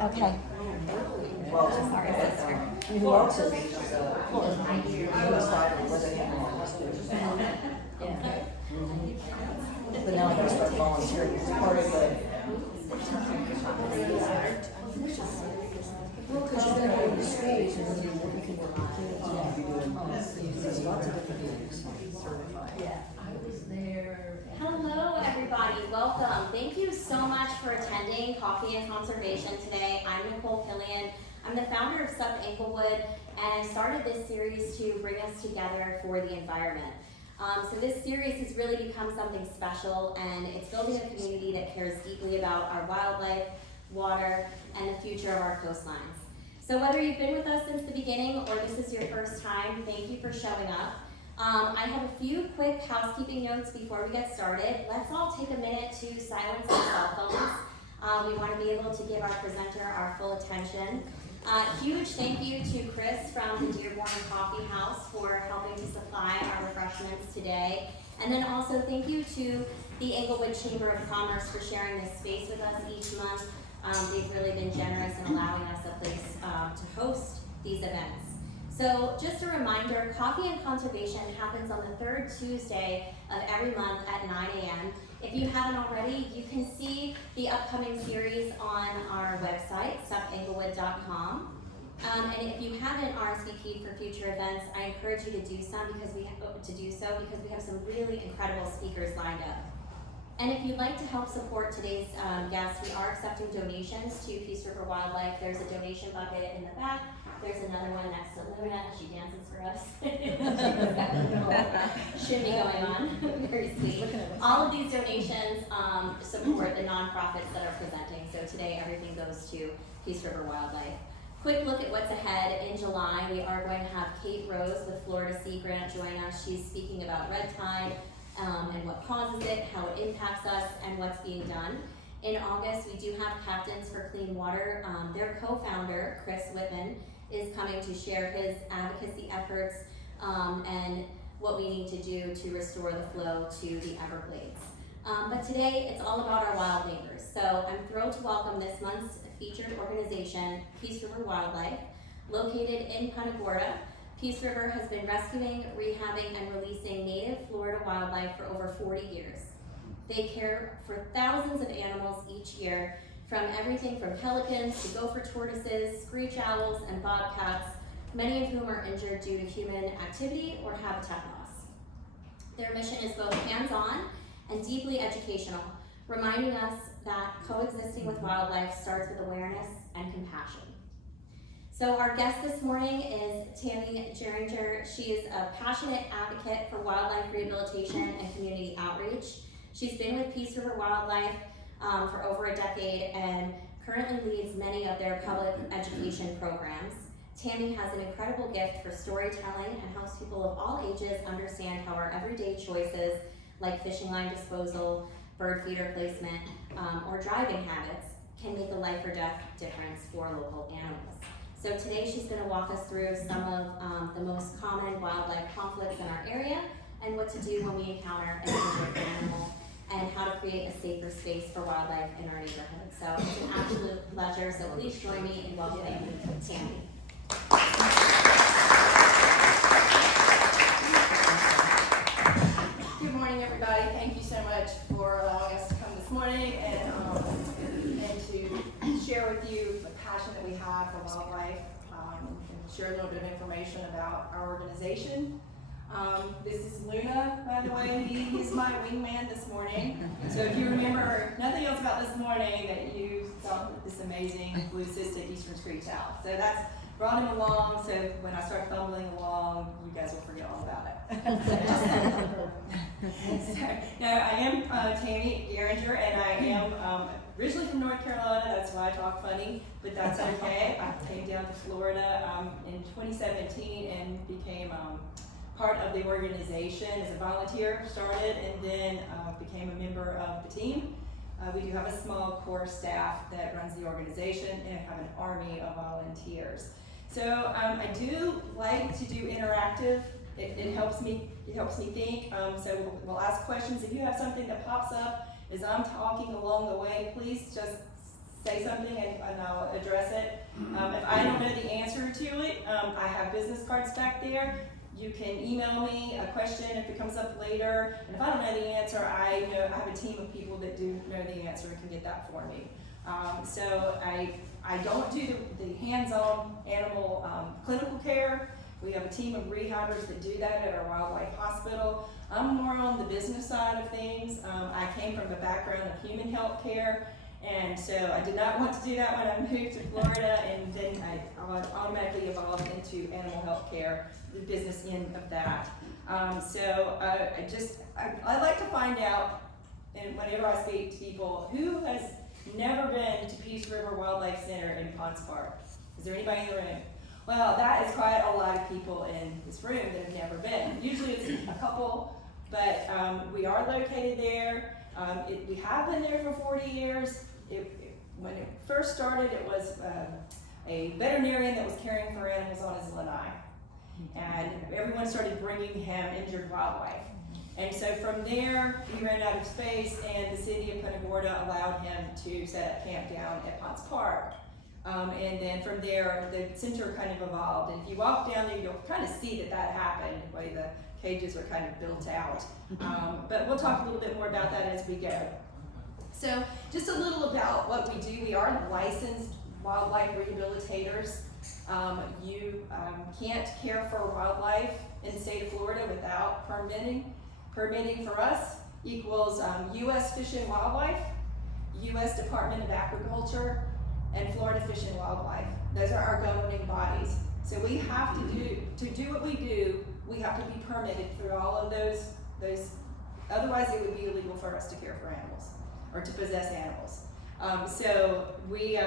Okay. Well, sorry, sister. Who else is, Yeah. but now I gotta start volunteering as part of the. Well, because you're gonna go to schools and then you can work with kids and be doing, there's lots of different things. Yeah. Hello, everybody. Welcome. Thank you so much for attending Coffee and Conservation today. I'm Nicole Killian. I'm the founder of SUP Englewood, and I started this series to bring us together for the environment. So this series has really become something special, and it's building a community that cares deeply about our wildlife, water, and the future of our coastlines. So whether you've been with us since the beginning or this is your first time, thank you for showing up. I have a few quick housekeeping notes before we get started. Let's all take a minute to silence our cell phones. We want to be able to give our presenter our full attention. Huge thank you to Chris from the Dearborn Coffee House for helping to supply our refreshments today. And then also thank you to the Englewood Chamber of Commerce for sharing this space with us each month. They've really been generous in allowing us a place to host these events. So just a reminder, Coffee and Conservation happens on the third Tuesday of every month at 9 a.m. If you haven't already, you can see the upcoming series on our website, supenglewood.com. And if you haven't RSVP'd for future events, I encourage you to do so because we have some really incredible speakers lined up. And if you'd like to help support today's guests, we are accepting donations to Peace River Wildlife. There's a donation bucket in the back. There's another one next to Luna. She dances for us. Shimmy going on. Very sweet. All of these donations support the nonprofits that are presenting. So today everything goes to Peace River Wildlife. Quick look at what's ahead. In July, we are going to have Kate Rose with Florida Sea Grant join us. She's speaking about red tide and what causes it, how it impacts us, and what's being done. In August, we do have Captains for Clean Water. Their co-founder, Chris Whitman, is coming to share his advocacy efforts and what we need to do to restore the flow to the Everglades. But today, it's all about our wild neighbors. So I'm thrilled to welcome this month's featured organization, Peace River Wildlife. Located in Punta Gorda, Peace River has been rescuing, rehabbing, and releasing native Florida wildlife for over 40 years. They care for thousands of animals each year, from everything from pelicans to gopher tortoises, screech owls, and bobcats, many of whom are injured due to human activity or habitat loss. Their mission is both hands-on and deeply educational, reminding us that coexisting with wildlife starts with awareness and compassion. So our guest this morning is Tammy Geringer. She is a passionate advocate for wildlife rehabilitation and community outreach. She's been with Peace River Wildlife for over a decade and currently leads many of their public education programs. Tammy has an incredible gift for storytelling and helps people of all ages understand how our everyday choices like fishing line disposal, bird feeder placement, or driving habits can make a life or death difference for local animals. So today she's going to walk us through some of the most common wildlife conflicts in our area and what to do when we encounter an injured animal and how to create a safer space for wildlife in our neighborhood. So it's an absolute pleasure. So please join me in welcoming Tammy. Good morning, everybody. Thank you so much for allowing us to come this morning and to share with you the passion that we have for wildlife and share a little bit of information about our organization. This is Luna, by the way. He is my wingman this morning. So if you remember nothing else about this morning, that you saw this amazing blue cystic eastern screech owl. So that's brought him along, so when I start fumbling along, you guys will forget all about it. So, no, I am Tammy Geringer, and I am originally from North Carolina. That's why I talk funny, but that's okay. I came down to Florida in 2017 and became part of the organization as a volunteer, started, and then became a member of the team. We do have a small core staff that runs the organization and have an army of volunteers. So I do like to do interactive. It helps me think. So we'll ask questions. If you have something that pops up as I'm talking along the way, please just say something and I'll address it. If I don't know the answer to it, I have business cards back there. You can email me a question if it comes up later. And if I don't know the answer, I have a team of people that do know the answer and can get that for me. So I don't do the hands-on animal clinical care. We have a team of rehabbers that do that at our wildlife hospital. I'm more on the business side of things. I came from a background of human health care, and so I did not want to do that when I moved to Florida, and then I automatically evolved into animal health care, the business end of that. So I like to find out, and whenever I speak to people, who has never been to Peace River Wildlife Center in Ponce Park? Is there anybody in the room? Well, that is quite a lot of people in this room that have never been. Usually it's a couple, but we are located there. We have been there for 40 years. When it first started, it was a veterinarian that was caring for animals on his lanai. And everyone started bringing him injured wildlife. And so from there, he ran out of space, and the city of Punta Gorda allowed him to set up camp down at Ponce Park. And then from there, the center kind of evolved. And if you walk down there, you'll kind of see that happened, the way the cages are kind of built out. But we'll talk a little bit more about that as we go. So just a little about what we do. We are licensed wildlife rehabilitators. You can't care for wildlife in the state of Florida without permitting. Permitting for us equals U.S. Fish and Wildlife, U.S. Department of Agriculture, and Florida Fish and Wildlife. Those are our governing bodies. So we have to do what we do, we have to be permitted through all of those, otherwise it would be illegal for us to care for animals or to possess animals. So we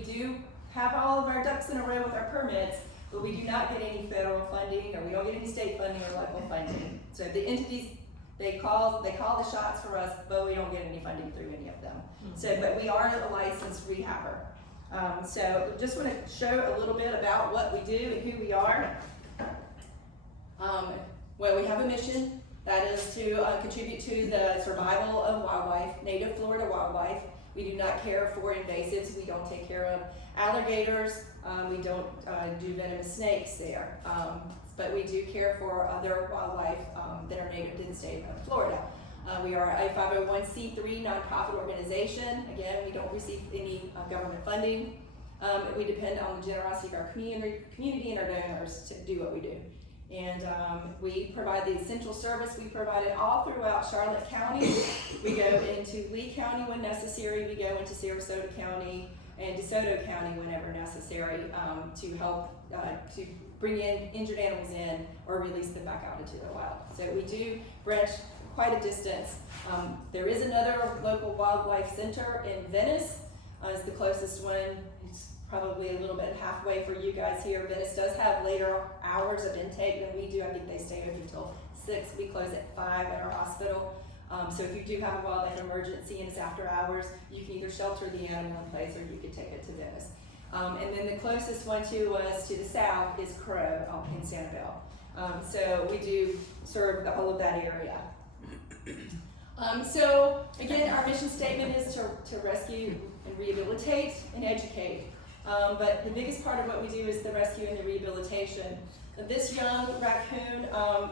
do have all of our ducks in a row with our permits, but we do not get any federal funding, or we don't get any state funding or local funding. So the entities, they call the shots for us, but we don't get any funding through any of them. So, but we are a licensed rehabber. So just want to show a little bit about what we do and who we are. Well, we have a mission that is to contribute to the survival of wildlife, native Florida wildlife. We do not care for invasives. We don't take care of alligators. We don't do venomous snakes there. But we do care for other wildlife that are native to the state of Florida. We are a 501c3 nonprofit organization. Again, we don't receive any government funding. We depend on the generosity of our community and our donors to do what we do. And we provide the essential service. We provide it all throughout Charlotte County. We go into Lee County when necessary. We go into Sarasota County and DeSoto County whenever necessary to help to bring in injured animals in or release them back out into the wild. So we do branch quite a distance. There is another local wildlife center in Venice. It's the closest one. It's probably a little bit halfway for you guys here. Venice does have later hours of intake than we do. I think they stay open until 6. We close at 5 at our hospital. So if you do have a wildlife emergency and it's after hours, you can either shelter the animal in place or you can take it to Venice. And then the closest one to us to the south is Crow in Sanibel. So we do serve the whole of that area. So again, our mission statement is to rescue and rehabilitate and educate. But the biggest part of what we do is the rescue and the rehabilitation. This young raccoon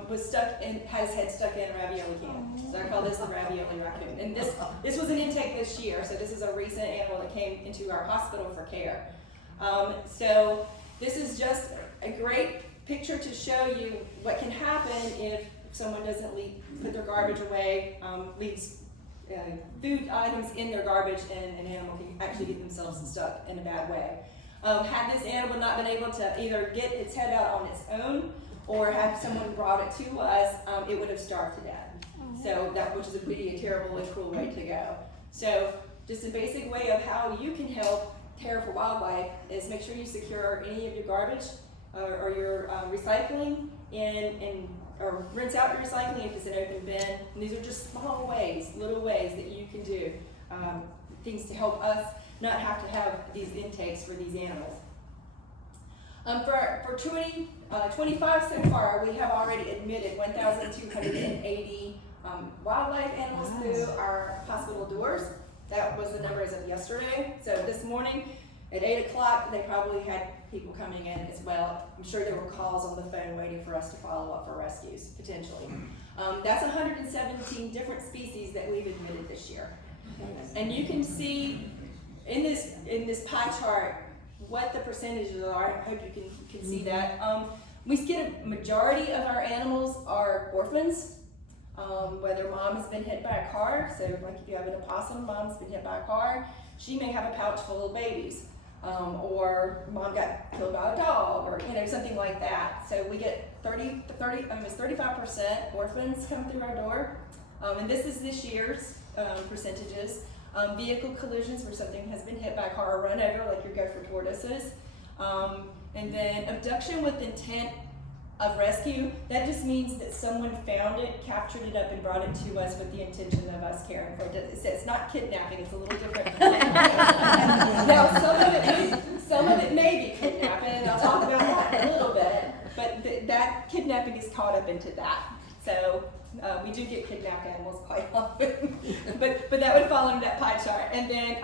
was stuck and had his head stuck in a ravioli can. So I call this the ravioli raccoon. And this was an intake this year, so this is a recent animal that came into our hospital for care. So this is just a great picture to show you what can happen if someone doesn't put their garbage away, leaves food items in their garbage, and an animal can actually get themselves stuck in a bad way. Had this animal not been able to either get its head out on its own or have someone brought it to us, it would have starved to death. So which is a pretty terrible and cruel way to go. So just a basic way of how you can help care for wildlife is make sure you secure any of your garbage or your recycling or rinse out your recycling if it's an open bin. And these are just small ways, little ways that you can do things to help us not have to have these intakes for these animals. For 2025 so far, we have already admitted 1,280 wildlife animals through our hospital doors. That was the number as of yesterday. So this morning at 8 o'clock, they probably had people coming in as well. I'm sure there were calls on the phone waiting for us to follow up for rescues, potentially. That's 117 different species that we've admitted this year. And you can see in this pie chart what the percentages are. I hope you can see that. We get a majority of our animals are orphans, whether mom has been hit by a car. So like if you have an opossum, mom's been hit by a car, she may have a pouch full of babies. Or mom got killed by a dog, or something like that. So we get almost 35% orphans come through our door. And this is this year's percentages. Vehicle collisions where something has been hit by a car or run over, like your gopher tortoises. And then abduction with intent of rescue, that just means that someone found it, captured it up, and brought it to us with the intention of us caring for it. It's not kidnapping, it's a little different. Now, some of it may be kidnapping, and I'll talk about that in a little bit, but that kidnapping is caught up into that. So we do get kidnapped animals quite often, but that would fall into that pie chart. And then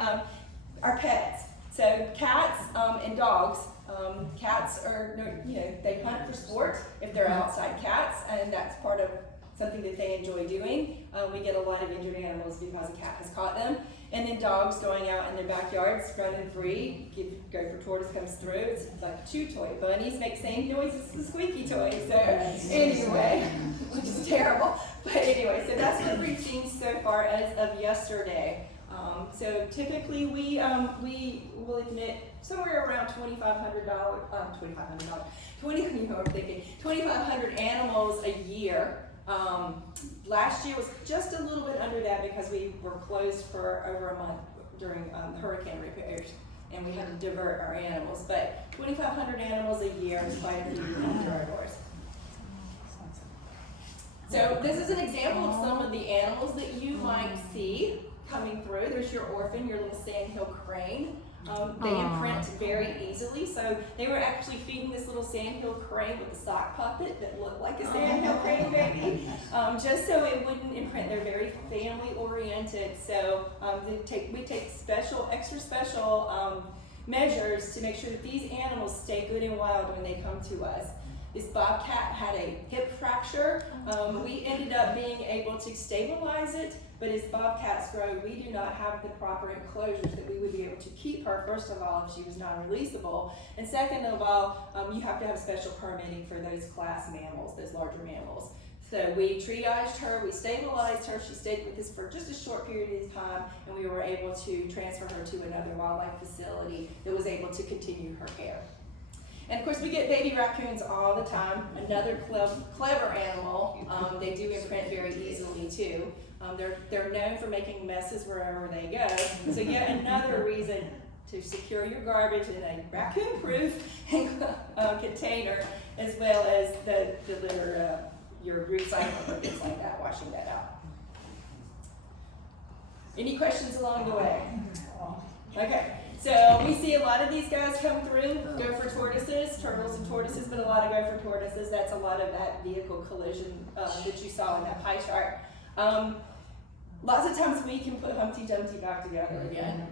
our pets, so cats and dogs. Cats are, they hunt for sport if they're outside cats, and that's part of something that they enjoy doing. We get a lot of injured animals because a cat has caught them. And then dogs going out in their backyards, running free. Gopher tortoise comes through, it's like a chew toy. Bunnies make the same noise as the squeaky toy. So anyway, which is terrible. But anyway, so that's what we've seen so far as of yesterday. So typically we will admit somewhere around $2,500, $2,500 animals a year. Last year was just a little bit under that because we were closed for over a month during hurricane repairs, and we had to divert our animals. But 2,500 animals a year is quite a few through our doors. So this is an example of some of the animals that you might see coming through. There's your orphan, your little sandhill crane. They imprint very easily, so they were actually feeding this little sandhill crane with a sock puppet that looked like a sandhill crane baby, just so it wouldn't imprint. They're very family oriented, so we take extra special measures to make sure that these animals stay good and wild when they come to us. This bobcat had a hip fracture. We ended up being able to stabilize it, but as bobcats grow, we do not have the proper enclosures that we would be able to keep her, first of all, if she was non-releasable, and second of all, you have to have special permitting for those class mammals, those larger mammals. So we triaged her, we stabilized her, she stayed with us for just a short period of time, and we were able to transfer her to another wildlife facility that was able to continue her care. And of course, we get baby raccoons all the time, another clever animal. They do imprint very easily too. They're known for making messes wherever they go. So yet another reason to secure your garbage in a raccoon-proof container, as well as the litter, your recycling or things like that, washing that out. Any questions along the way? Okay. So we see a lot of these guys come through, gopher tortoises, turtles and tortoises, but a lot of gopher tortoises. That's a lot of that vehicle collision that you saw in that pie chart. Lots of times we can put Humpty Dumpty back together again.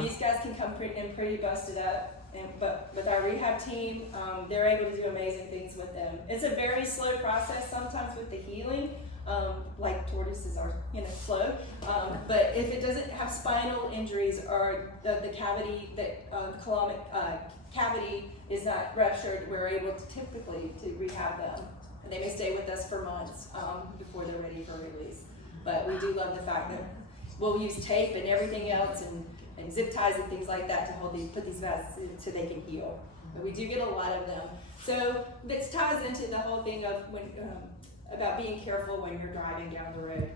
These guys can come pretty busted up, but with our rehab team, they're able to do amazing things with them. It's a very slow process sometimes with the healing. Like tortoises are, slow. But if it doesn't have spinal injuries or the cavity, colonic cavity is not ruptured, we're able to typically rehab them. And they may stay with us for months before they're ready for release. But we do love the fact that we'll use tape and everything else and zip ties and things like that to put these vests so they can heal. But we do get a lot of them. So this ties into the whole thing of about being careful when you're driving down the road.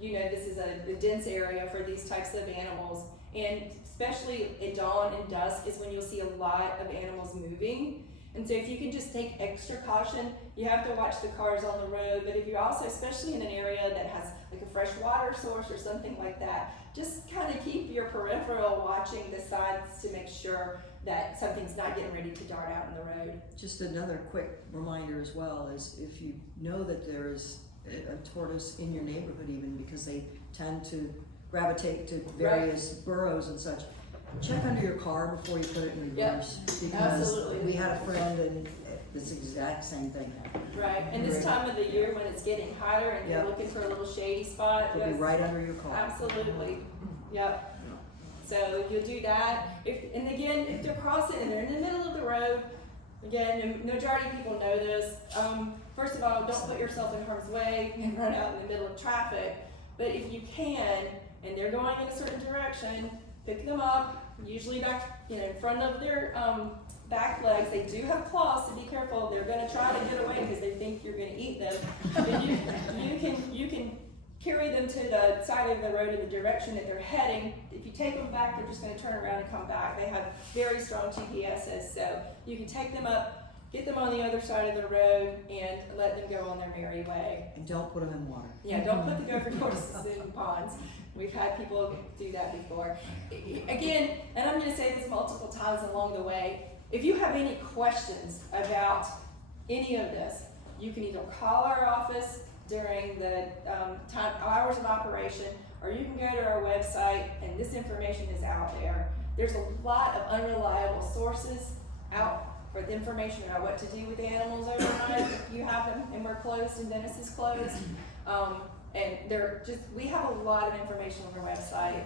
This is a dense area for these types of animals, and especially at dawn and dusk is when you'll see a lot of animals moving. And so if you can just take extra caution, you have to watch the cars on the road, but if you're also, especially in an area that has like a fresh water source or something like that, just kind of keep your peripheral watching the sides to make sure that something's not getting ready to dart out in the road. Just another quick reminder as well is if you know that there is a tortoise in your neighborhood, even because they tend to gravitate to various burrows and such. Check under your car before you put it in reverse. Because absolutely. we had a friend and it's the exact same thing happened. Right, and this time of the year when it's getting hotter and you're Yep. looking for a little shady spot. It'll be yes, right under your car. Absolutely, yep. So you'll do that. And again, if they're crossing and they're in the middle of the road, again, the majority of people know this. First of all, don't put yourself in harm's way and run out in the middle of traffic. But if you can, and they're going in a certain direction, pick them up, usually back, in front of their back legs. They do have claws, so be careful. They're going to try to get away because they think you're going to eat them. But you can carry them to the side of the road in the direction that they're heading. If you take them back, they're just going to turn around and come back. They have very strong GPSs, so you can take them up, get them on the other side of the road, and let them go on their merry way. And don't put them in water. Yeah, don't put the gopher tortoises in ponds. We've had people do that before. Again, and I'm going to say this multiple times along the way, if you have any questions about any of this, you can either call our office during the hours of operation, or you can go to our website, and this information is out there. There's a lot of unreliable sources out for the information about what to do with animals overnight if you have them and we're closed and Dennis is closed. And we have a lot of information on our website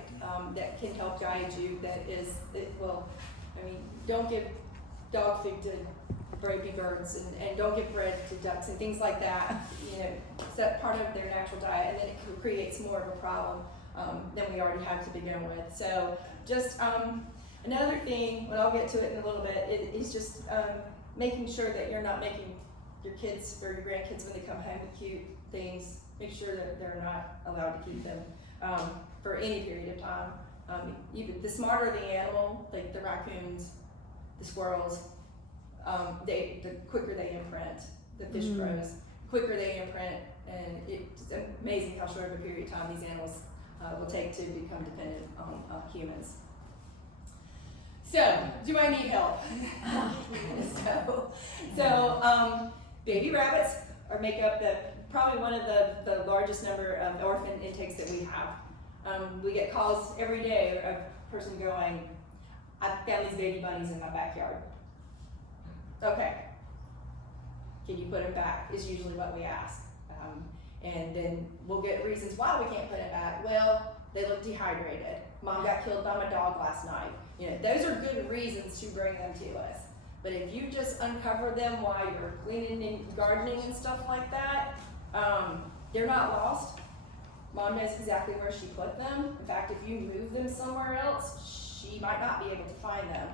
that can help guide you. Don't give dog food to baby birds and don't give bread to ducks and things like that. So part of their natural diet, and then it creates more of a problem than we already have to begin with. So just another thing, but I'll get to it in a little bit, is just making sure that you're not making your kids or your grandkids, when they come home with cute things, make sure that they're not allowed to keep them for any period of time. Even the smarter the animal, like the raccoons, the squirrels, the quicker they imprint. The fish crows, quicker they imprint, and it's amazing how short of a period of time these animals will take to become dependent on humans. So, do I need help? so baby rabbits make up probably one of the largest number of orphan intakes that we have. We get calls every day of a person going, I found these baby bunnies in my backyard. Okay, can you put them back, is usually what we ask. And then we'll get reasons why we can't put them back. Well, they look dehydrated. Mom got killed by my dog last night. Those are good reasons to bring them to us. But if you just uncover them while you're cleaning and gardening and stuff like that, they're not lost. Mom knows exactly where she put them. In fact, if you move them somewhere else, she might not be able to find them.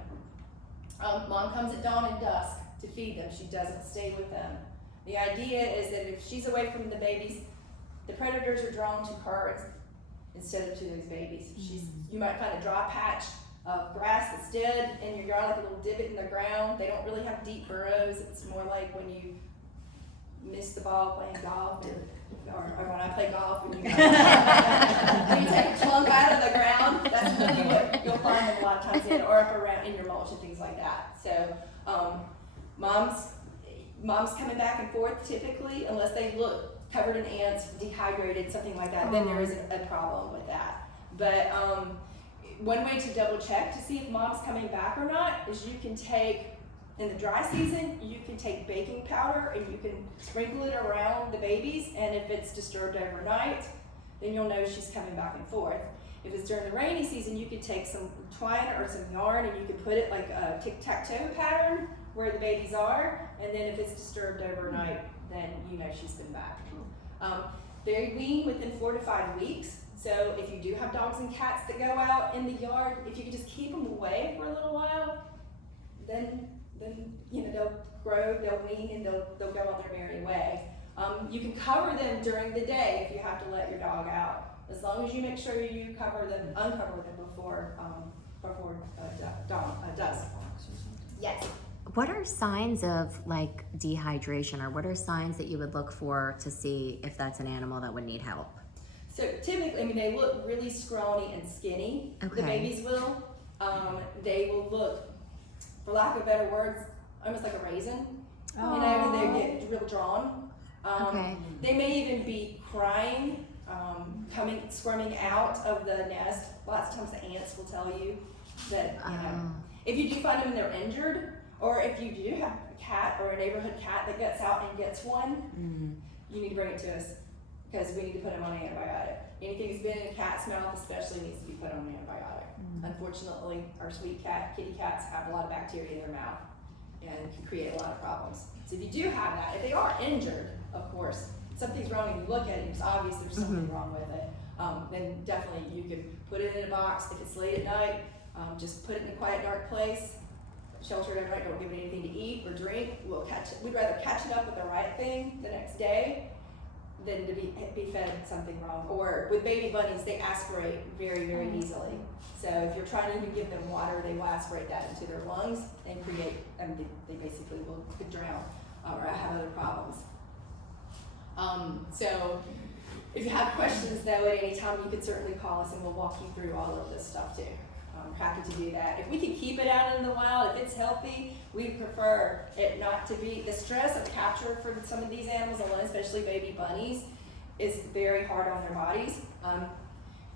Mom comes at dawn and dusk to feed them. She doesn't stay with them. The idea is that if she's away from the babies, the predators are drawn to her instead of to those babies. You might find a dry patch of grass that's dead in your yard, like a little divot in the ground. They don't really have deep burrows. It's more like when you miss the ball playing golf, or when I play golf, when you take a chunk out of the ground. That's really what you'll find them a lot of times in, or up around in your mulch and things like that. So mom's coming back and forth typically, unless they look covered in ants, dehydrated, something like that. Then there is a problem with that. But one way to double check to see if mom's coming back or not is you can take, in the dry season, you can take baking powder and you can sprinkle it around the babies, and if it's disturbed overnight, then you'll know she's coming back and forth. If it's during the rainy season, you could take some twine or some yarn and you could put it like a tic-tac-toe pattern where the babies are, and then if it's disturbed overnight, then you know she's been back. They wean within 4 to 5 weeks, so if you do have dogs and cats that go out in the yard, if you could just keep them away for a little while, then they'll grow, they'll wean, and they'll go on their merry way. You can cover them during the day if you have to let your dog out, as long as you make sure you uncover them before dusk. Yes. What are signs of like dehydration, or what are signs that you would look for to see if that's an animal that would need help? So typically, they look really scrawny and skinny. Okay. The babies will. They will look, for lack of better words, almost like a raisin. They get real drawn. Okay. They may even be crying squirming out of the nest. Lots of times the ants will tell you that, if you do find them and they're injured, or if you do have a cat or a neighborhood cat that gets out and gets one, you need to bring it to us because we need to put them on an antibiotic. Anything that's been in a cat's mouth especially needs to be put on an antibiotic. Unfortunately, our sweet kitty cats have a lot of bacteria in their mouth and can create a lot of problems. So if you do have that, if they are injured, of course, something's wrong and you look at it, it's obvious there's something wrong with it, then definitely you can put it in a box. If it's late at night, just put it in a quiet, dark place, shelter it overnight, don't give it anything to eat or drink. We'd rather catch it up with the right thing the next day than to be fed something wrong. Or with baby bunnies, they aspirate very, very easily. So if you're trying to even give them water, they will aspirate that into their lungs and they basically could drown or have other problems. So if you have questions though at any time, you can certainly call us and we'll walk you through all of this stuff too. We're happy to do that. If we can keep it out in the wild, if it's healthy, we prefer it not to be. The stress of capture for some of these animals alone, especially baby bunnies, is very hard on their bodies.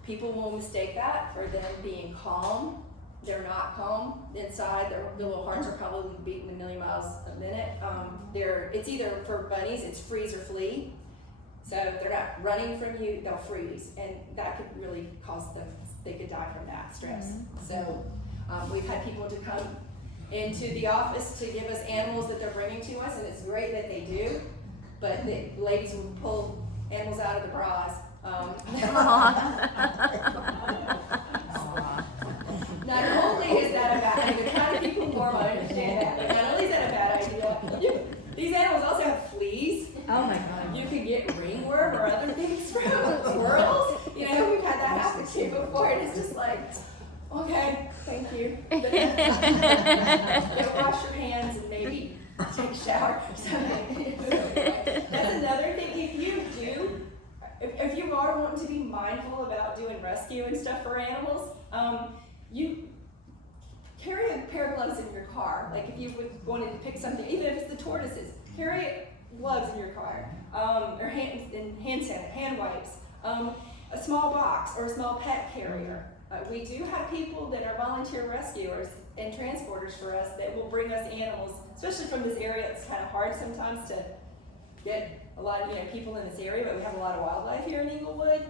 People will mistake that for them being calm. They're not calm inside. Their little hearts are probably beating a million miles a minute. It's either for bunnies, it's freeze or flee. So if they're not running from you, they'll freeze, and that could really cause them. They could die from that stress. So we've had people to come into the office to give us animals that they're bringing to us, and it's great that they do. But the ladies will pull animals out of the bras. Not only is that a bad idea, the kind of people who are I understand that, but not only is that a bad idea, these animals also have fleas. Oh my God. You could get ringworm or other things from squirrels. We've had that happen too before, and it's just like, okay, thank you. Wash your hands and maybe take a shower or something. That's another thing. If you are wanting to be mindful about doing rescue and stuff for animals, you carry a pair of gloves in your car. Like if you wanted to pick something, even if it's the tortoises, carry gloves in your car, or hand wipes, a small box or a small pet carrier. We do have people that are volunteer rescuers and transporters for us that will bring us animals, especially from this area. It's kind of hard sometimes to get a lot of people in this area, but we have a lot of wildlife here in Englewood.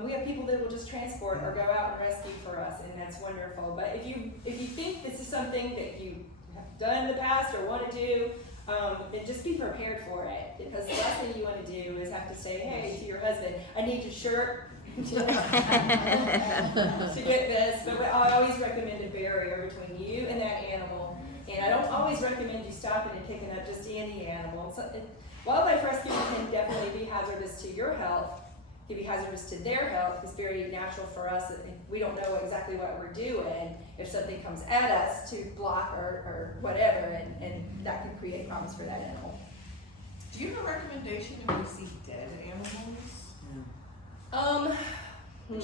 We have people that will just transport or go out and rescue for us, and that's wonderful. But if you think this is something that you have done in the past or want to do, then just be prepared for it, because the last thing you want to do is have to say, hey, to your husband, I need your shirt to get this. But I always recommend a barrier between you and that animal, and I don't always recommend you stopping and picking up just any animal. Wildlife rescue can definitely be hazardous to your health. It can be hazardous to their health. It's very natural for us. We don't know exactly what we're doing if something comes at us to block or whatever, and that can create problems for that animal. Do you have a recommendation if we see dead animals?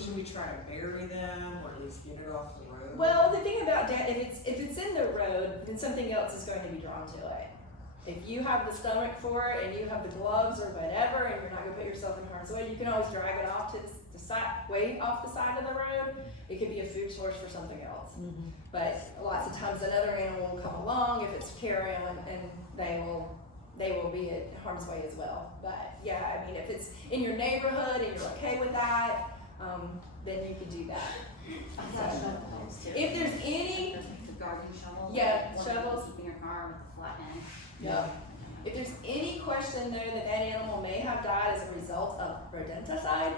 Should we try to bury them or at least get it off the road? Well, the thing about dead, if it's in the road, then something else is going to be drawn to it. If you have the stomach for it and you have the gloves or whatever, and you're not going to put yourself in harm's way, you can always drag it off to the side, way off the side of the road. It could be a food source for something else. But lots of times another animal will come along if it's carrion, and they will be at harm's way as well. But yeah, I mean, if it's in your neighborhood and you're okay with that, then you can do that. So, if there's any garden shovels. Yeah, shovels. Keeping your car with a flat end. Yeah. If there's any question though that animal may have died as a result of rodenticide,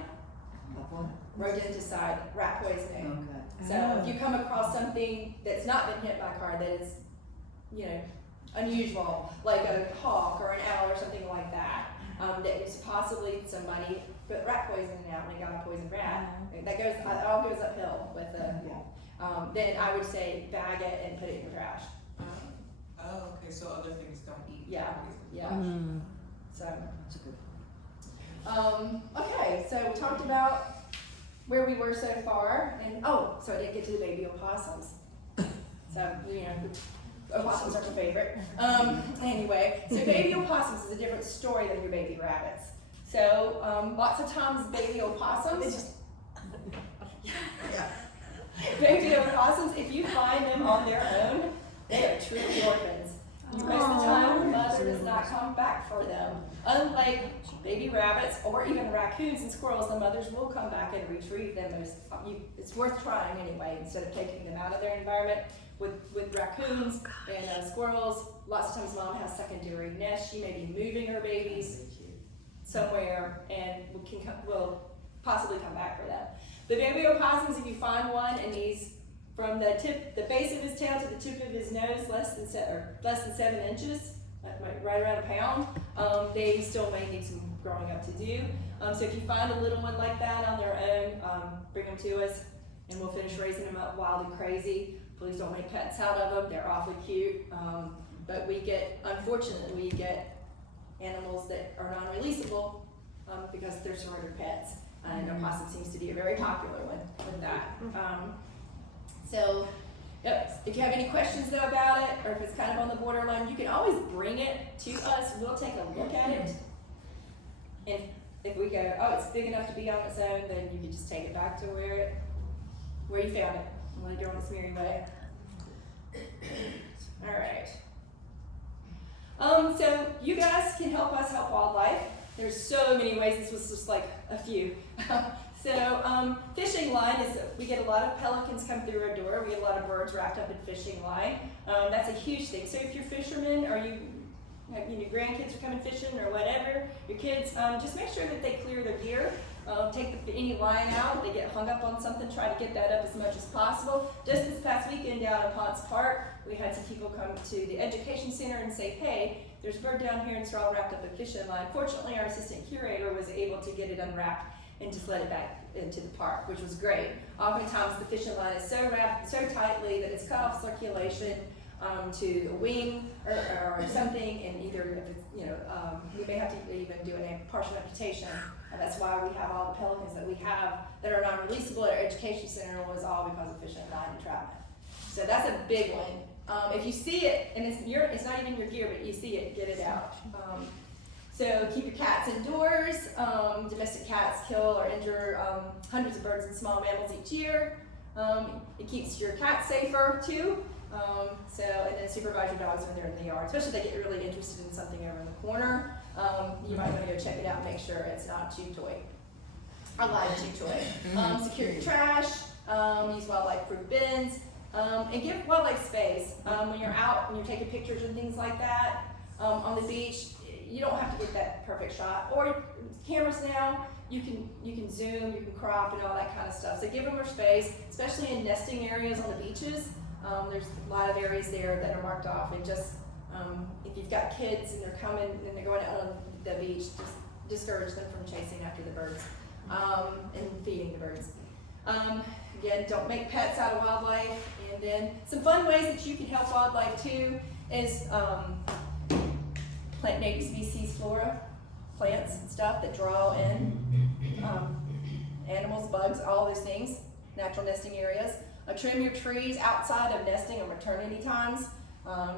rat poisoning. Okay. So if you come across something that's not been hit by a car that is, unusual, like a hawk or an owl or something like that, that is possibly somebody put rat poisoning out and they got a poisoned rat. It all goes uphill with then I would say bag it and put it in your trash. Oh, okay, so other things don't eat. Yeah. So That's good. okay, so we talked about where we were so far, and so I didn't get to the baby opossums. So opossums are my favorite. Anyway, so baby opossums is a different story than your baby rabbits. So lots of times baby opossums, baby opossums, if you find them on their own, they are truly orphans. Most of the time, the mother does not come back for them. Unlike baby rabbits or even raccoons and squirrels, the mothers will come back and retrieve them. It's worth trying anyway, instead of taking them out of their environment. With raccoons and squirrels, lots of times mom has secondary nests. She may be moving her babies somewhere and will possibly come back for them. The baby opossums, if you find one and he's from the base of his tail to the tip of his nose, less than 7 inches, right around a pound, they still may need some growing up to do. So if you find a little one like that on their own, bring them to us and we'll finish raising them up wild and crazy. Please don't make pets out of them, they're awfully cute. But unfortunately, we get animals that are non-releasable because they're surrendered pets. And opossum seems to be a very popular one with that. So, yep, if you have any questions though about it, or if it's kind of on the borderline, you can always bring it to us. We'll take a look at it. And if we go, oh, it's big enough to be on its own, then you can just take it back to where you found it. And let it go on its merry way. All right. So you guys can help us help wildlife. There's so many ways. This was just like a few. So fishing line is, we get a lot of pelicans come through our door. We get a lot of birds wrapped up in fishing line. That's a huge thing. So if you're fishermen or your grandkids are coming fishing or whatever, your kids, just make sure that they clear their gear. Take any line out. If they get hung up on something, try to get that up as much as possible. Just this past weekend down at Ponce Park, we had some people come to the education center and say, hey, there's a bird down here and it's all wrapped up in fishing line. Fortunately, our assistant curator was able to get it unwrapped and just let it back into the park, which was great. Oftentimes the fishing line is so wrapped so tightly that it's cut off circulation to a wing or something, and either if it's, we may have to even do a partial amputation. And that's why we have all the pelicans that we have that are non-releasable at our education center, was all because of fishing line entrapment. So that's a big one. If you see it, and it's not even your gear, but you see it, get it out. So keep your cats indoors. Domestic cats kill or injure hundreds of birds and small mammals each year. It keeps your cats safer too. And then supervise your dogs when they're in the yard, especially if they get really interested in something over in the corner. You might want to go check it out and make sure it's not chew toy, or live chew toy. Secure your trash. Use wildlife-proof bins. And give wildlife space. When you're out and you're taking pictures and things like that on the beach, you don't have to get that perfect shot. Or cameras now, you can zoom, you can crop, and all that kind of stuff. So give them more space, especially in nesting areas on the beaches. There's a lot of areas there that are marked off, and just if you've got kids and they're coming and they're going out on the beach, just discourage them from chasing after the birds and feeding the birds. Again, don't make pets out of wildlife. And then some fun ways that you can help wildlife too is plant native species flora, plants and stuff that draw in animals, bugs, all those things, natural nesting areas. Trim your trees outside of nesting or maternity times.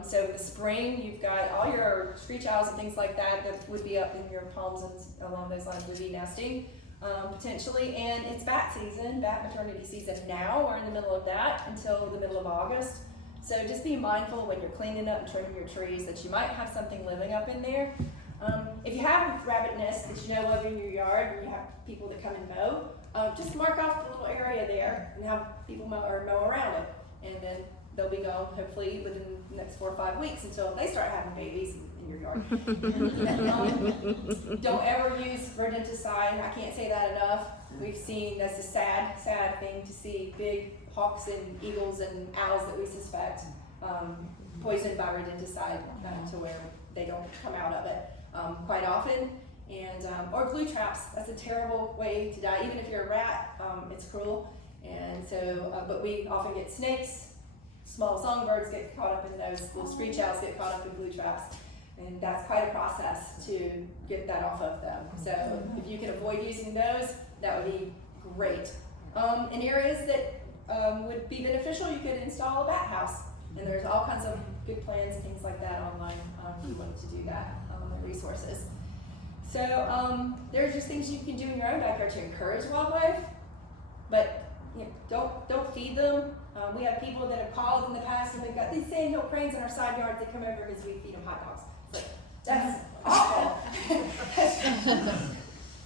So in the spring, you've got all your screech owls and things like that would be up in your palms and along those lines would be nesting. Potentially, and it's bat season, bat maternity season now. We're in the middle of that until the middle of August. So just be mindful when you're cleaning up and trimming your trees that you might have something living up in there. If you have rabbit nests that you know of in your yard and you have people that come and mow, just mark off the little area there and have people mow around it. And then they'll be gone hopefully within the next 4 or 5 weeks until they start having babies in your yard. Don't ever use rodenticide. I can't say that enough. We've seen, that's a sad, sad thing to see big hawks and eagles and owls that we suspect poisoned by rodenticide to where they don't come out of it quite often. And or glue traps. That's a terrible way to die. Even if you're a rat, it's cruel. And so, but we often get snakes, small songbirds get caught up in those, little screech owls get caught up in glue traps. And that's quite a process to get that off of them. So if you can avoid using those, that would be great. In areas that would be beneficial, you could install a bat house. And there's all kinds of good plans and things like that online if you wanted to do that, resources. So there's just things you can do in your own backyard to encourage wildlife, but don't feed them. We have people that have called in the past and we've got these sandhill cranes in our side yards that come over because we feed them hot dogs. It's like, that's awful.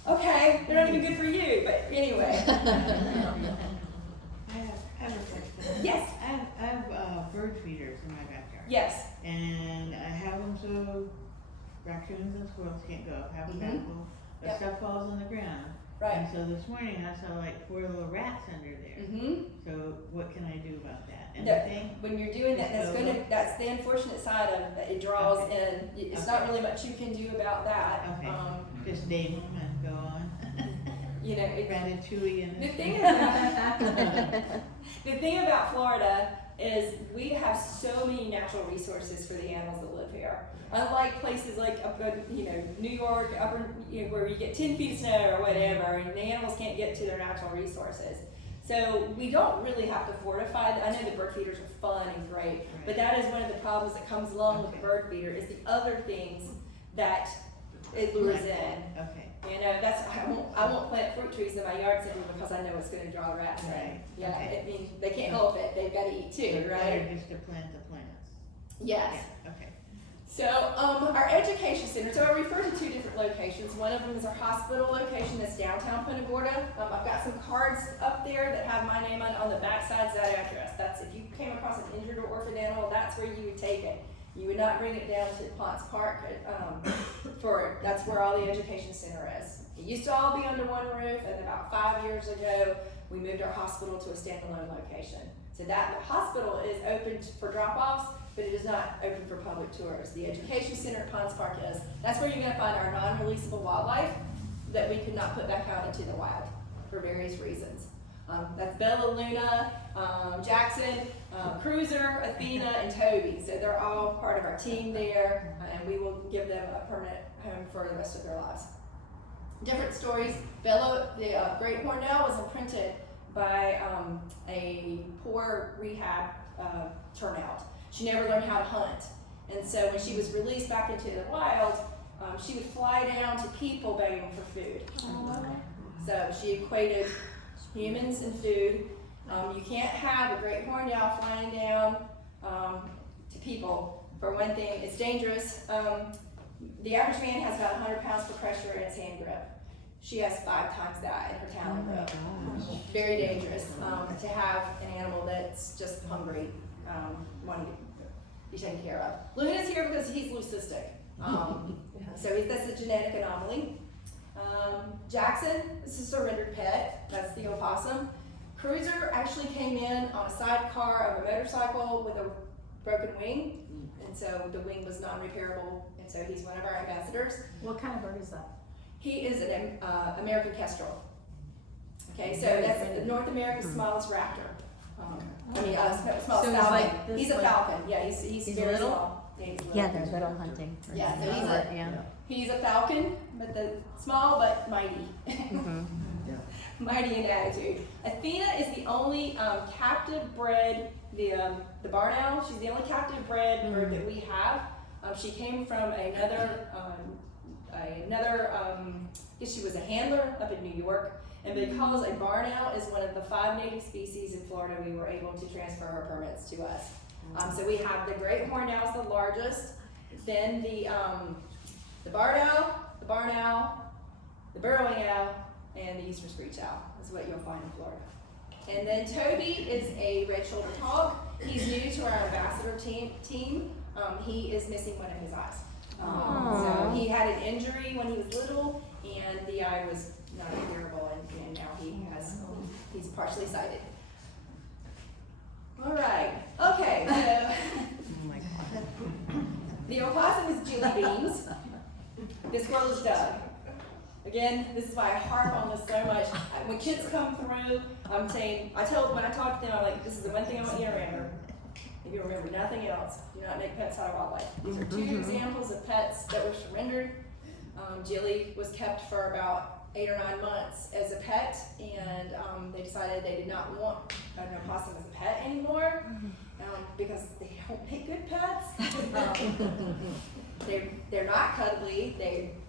Okay, they're not even good for you, but anyway. I have a question. Yes. I have bird feeders in my backyard. Yes. And I have them so raccoons and squirrels can't go. I have a Mhm. backhoe, but Yep. stuff falls on the ground. Right. And so this morning I saw like 4 little rats under there. Mm-hmm. So what can I do about that? No, Anything? when you're doing that, that's the unfortunate side of it. It draws in. It's not really much you can do about that. Okay. Just name them and go on. You know, it, Ratatouille and the thing about Florida is we have so many natural resources for the animals that live here. Unlike places like New York, where you get 10 feet of snow or whatever, and the animals can't get to their natural resources. So we don't really have to fortify. I know the bird feeders are fun and great, but that is one of the problems that comes along with the bird feeder is the other things that it lures in. Okay. You know, that's I won't plant fruit trees in my yard simply because I know it's going to draw rats in. Right. Yeah, Okay. I mean they can't help it; they've got to eat too, So right? better just to plant the plants. Yes. Yeah. Okay. So our education center. So I refer to 2 different locations. One of them is our hospital location that's downtown Punta Gorda. I've got some cards up there that have my name on the back side's that address. That's if you came across an injured or orphaned animal, that's where you would take it. You would not bring it down to Ponce Park that's where all the education center is. It used to all be under one roof, and about 5 years ago, we moved our hospital to a standalone location. So that the hospital is open for drop-offs, but it is not open for public tours. The education center at Ponce Park is. That's where you're going to find our non-releasable wildlife that we could not put back out into the wild for various reasons. That's Bella, Luna, Jackson, Cruiser, Athena, and Toby. So they're all part of our team there, and we will give them a permanent home for the rest of their lives. Different stories. Bella, the great horned owl, was imprinted by a poor rehab turnout. She never learned how to hunt, and so when she was released back into the wild, she would fly down to people begging for food. So she equated humans and food. You can't have a great horned owl flying down to people. For one thing, it's dangerous. The average man has about 100 pounds per pressure in his hand grip. She has 5 times that in her talon grip. Very dangerous to have an animal that's just hungry, wanting to be taken care of. Luna's here because he's leucistic. That's a genetic anomaly. Jackson, this is a surrendered pet. That's the opossum. Cruiser actually came in on a sidecar of a motorcycle with a broken wing, and so the wing was non-repairable, and so he's one of our ambassadors. What kind of bird is that? He is an American kestrel. Okay, so that's North America's smallest raptor. Smallest So he's falcon. like this, He's a like- falcon. Yeah, he's very little? small. Yeah, he's little. Yeah, they're little hunting. Yeah, so Yeah. he's a falcon, but the small but mighty. Mhm. Mighty in attitude. Athena is the only captive bred, the barn owl. She's the only captive bred bird that we have. She came from another, I guess she was a handler up in New York. And because a barn owl is one of the 5 native species in Florida, we were able to transfer her permits to us. So we have the great horned owl, the largest, then the barred owl, the barn owl, the burrowing owl, and the eastern screech owl is what you'll find in Florida. And then Toby is a red-shouldered hawk. He's new to our ambassador team. He is missing one of his eyes. So he had an injury when he was little, and the eye was not repairable, and now he's partially sighted. All right. Okay. So the opossum is Julie Beans. The squirrel is Doug. Again, this is why I harp on this so much. When kids come through, I'm saying, when I talk to them, I'm like, this is the one thing I want you to remember. If you remember nothing else, do not make pets out of wildlife. These are 2 examples of pets that were surrendered. Jilly was kept for about 8 or 9 months as a pet, and they decided they did not want an opossum as a pet anymore because they don't make good pets. They're not cuddly.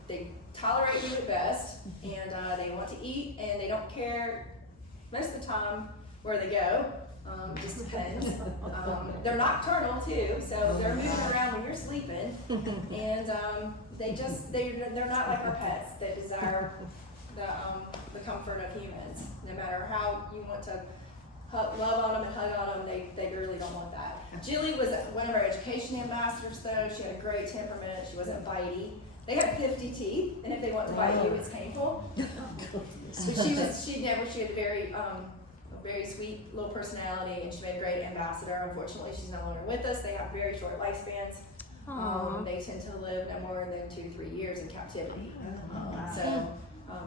they tolerate you at best, and they want to eat, and they don't care most of the time where they go. Just depends. They're nocturnal too, so they're moving around when you're sleeping, and they're not like our pets. They desire the comfort of humans. No matter how you want to love on them and hug on them, they really don't want that. Jilly was one of our education ambassadors though. She had a great temperament. She wasn't bitey. They have 50 teeth, and if they want to bite you, it's painful. But she had a very sweet little personality, and she made a great ambassador. Unfortunately, she's no longer with us. They have very short lifespans. They tend to live no more than 2 to 3 years in captivity.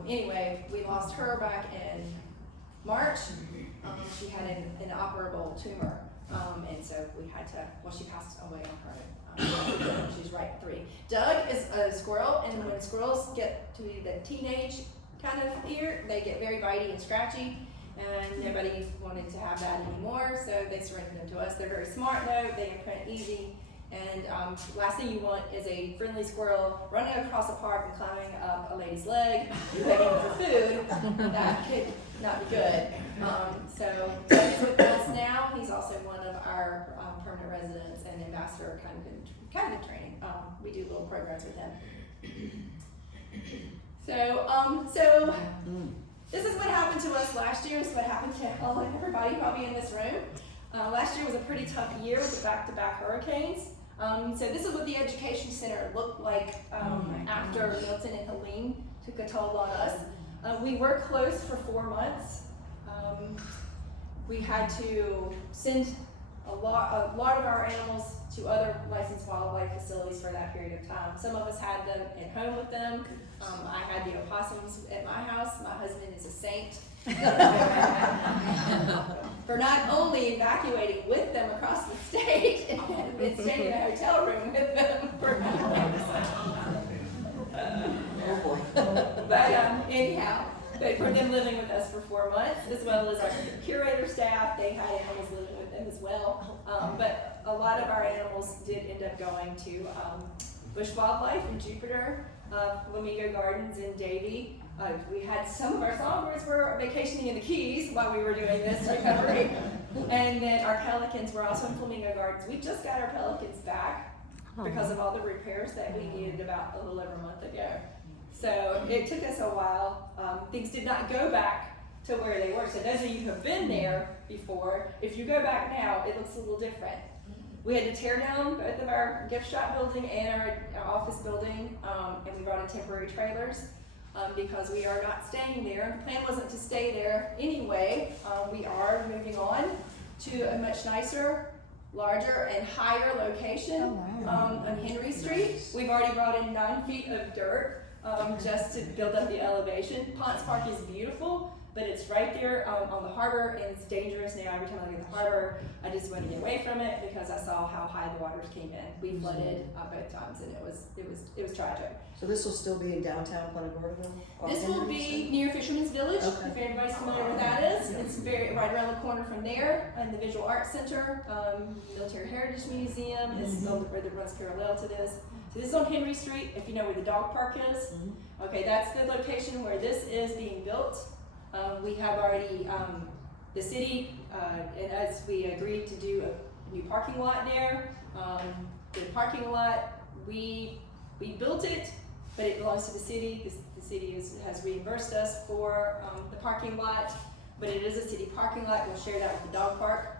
Anyway, we lost her back in March. She had an inoperable tumor, and so we had to, she passed away on her. She's right at 3. Doug is a squirrel, and when squirrels get to the teenage kind of year, they get very bitey and scratchy, and nobody wanted to have that anymore, so they surrendered them to us. They're very smart though, they imprint easy, and last thing you want is a friendly squirrel running across a park and climbing up a lady's leg, begging for food. That could not be good. So Doug is with us now. He's also one of our permanent residents and ambassador, kind of in training. We do little programs with him. So this is what happened to us last year. This is what happened to everybody probably in this room. Last year was a pretty tough year with the back-to-back hurricanes. So this is what the education center looked like after Milton and Helene took a toll on us. We were closed for 4 months. We had to send a lot of our animals to other licensed wildlife facilities for that period of time. Some of us had them at home with them. I had the opossums at my house. My husband is a saint for not only evacuating with them across the state and staying in a hotel room with them for but anyhow, but for them living with us for 4 months, as well as our curator staff, they had animals living with them as well. But a lot of our animals did end up going to Bush Wildlife in Jupiter, Flamingo Gardens in Davie. We had some of our songbirds were vacationing in the Keys while we were doing this recovery. And then our pelicans were also in Flamingo Gardens. We just got our pelicans back because of all the repairs that we needed about a little over a month ago. So it took us a while. Things did not go back to where they were. So those of you who have been there before, if you go back now, it looks a little different. We had to tear down both of our gift shop building and our office building, and we brought in temporary trailers because we are not staying there. The plan wasn't to stay there anyway. We are moving on to a much nicer, larger, and higher location on Henry Street. We've already brought in 9 feet of dirt just to build up the elevation. Ponce Park is beautiful, but it's right there on the harbor, and it's dangerous now. Every time I look at the harbor, I just want to get away from it because I saw how high the waters came in. We flooded both times, and it was tragic. So this will still be in downtown Punta Gorda though? This will be near Fisherman's Village, if everybody's familiar with that is. It's right around the corner from there, and the Visual Arts Center, Military Heritage Museum is built that runs parallel to this. So this is on Henry Street, if you know where the dog park is. Okay, that's the location where this is being built. We have already, the city, and as we agreed to do a new parking lot there. The parking lot, we built it, but it belongs to the city. The city has reimbursed us for the parking lot, but it is a city parking lot. We'll share that with the dog park.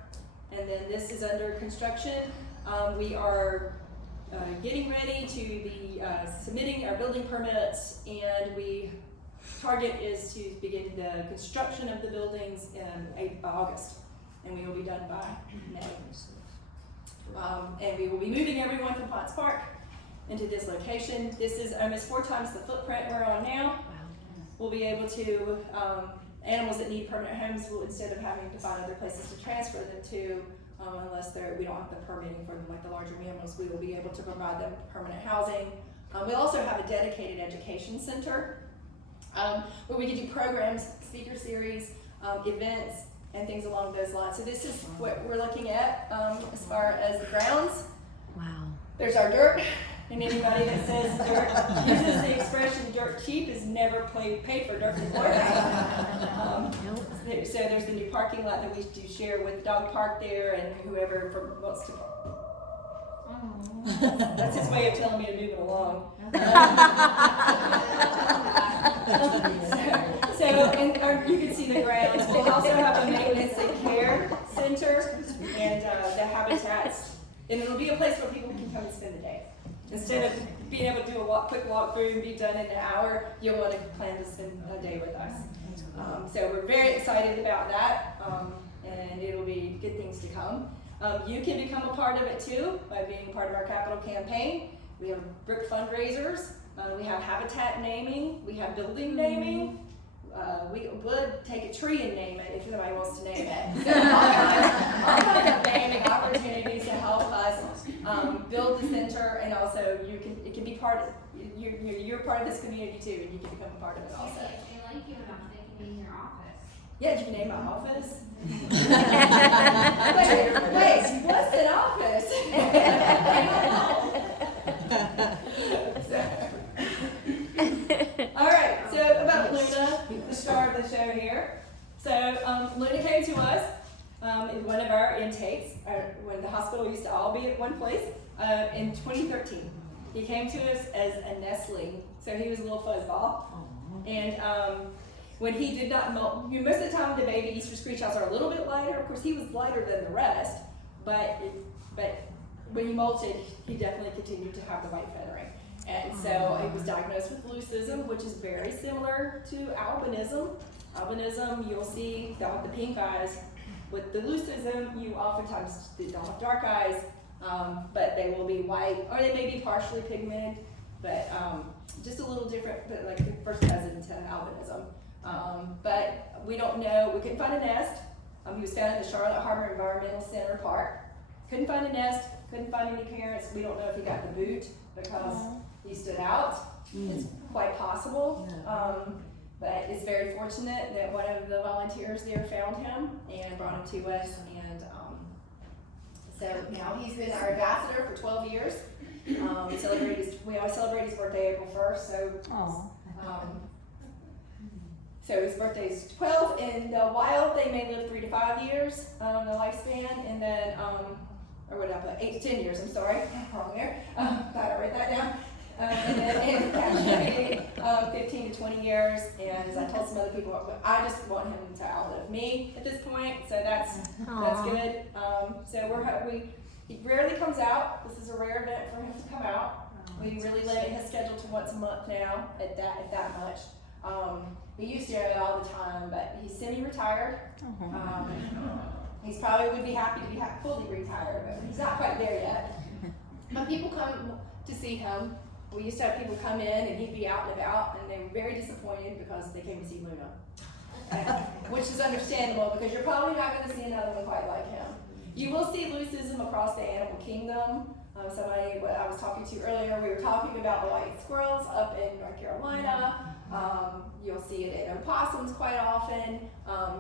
And then this is under construction. We are getting ready to be submitting our building permits, and target is to begin the construction of the buildings in August, and we will be done by May. And we will be moving everyone from Ponce Park into this location. This is almost 4 times the footprint we're on now. We'll be able to, animals that need permanent homes, will, instead of having to find other places to transfer them to, unless we don't have the permitting for them like the larger mammals, we will be able to provide them permanent housing. We also have a dedicated education center where we can do programs, speaker series, events, and things along those lines. So this is what we're looking at as far as the grounds. Wow. There's our dirt. And anybody that says dirt, uses the expression dirt cheap is never paid for dirt beforehand. So there's the new parking lot that we do share with Dog Park there, and whoever wants to. That's his way of telling me to move it along. And you can see the grounds. We also have a maintenance and care center and the habitats. And it'll be a place where people can come and spend the day. Instead of being able to do a quick walk through and be done in an hour, you'll want to plan to spend a day with us. So we're very excited about that, and it'll be good things to come. You can become a part of it too by being part of our capital campaign. We have brick fundraisers, we have habitat naming, we have building naming. We would take a tree and name it if somebody wants to name it. So all kinds of naming opportunities to help us build the center, and also it can be part of you're part of this community too, and you can become a part of it also. They like you enough, they can be in your office. Yeah, you can name my office. wait, what's an office? All right, so about Luna, the star of the show here. So Luna came to us in one of our intakes when the hospital used to all be at one place in 2013. He came to us as a nestling, so he was a little fuzzball. And when he did not molt, most of the time the baby Easter screech owls are a little bit lighter. Of course, he was lighter than the rest, but when he molted, he definitely continued to have the white feathering. And so he was diagnosed with leucism, which is very similar to albinism. Albinism, you'll see they'll have the pink eyes. With the leucism, you oftentimes don't have dark eyes, but they will be white, or they may be partially pigmented, but just a little different, but like the first cousin to albinism. But we don't know, we couldn't find a nest. He was found in the Charlotte Harbor Environmental Center Park. Couldn't find a nest, couldn't find any parents. We don't know if he got the boot because he stood out. It's quite possible. But it's very fortunate that one of the volunteers there found him and brought him to us. And so now he's been our ambassador for 12 years. We always celebrate his birthday April 1st. So his birthday is 12. In the wild, they may live 3 to 5 years, the lifespan, and then, or what did I put? 8 to 10 years. I'm sorry, wrong there. Thought I wrote that down. And then in captivity, 15 to 20 years. And as I told some other people, I just want him to outlive me at this point. So that's good. He rarely comes out. This is a rare event for him to come out. We really limit his schedule to once a month now, at that much. He used to go all the time, but he's semi-retired. He's probably would be happy to be fully retired, but he's not quite there yet. But people come to see him. We used to have people come in and he'd be out and about, and they were very disappointed because they came to see Luna. Which is understandable because you're probably not going to see another one quite like him. You will see leucism across the animal kingdom. Somebody I was talking to earlier, we were talking about the white squirrels up in North Carolina. You'll see it in opossums quite often.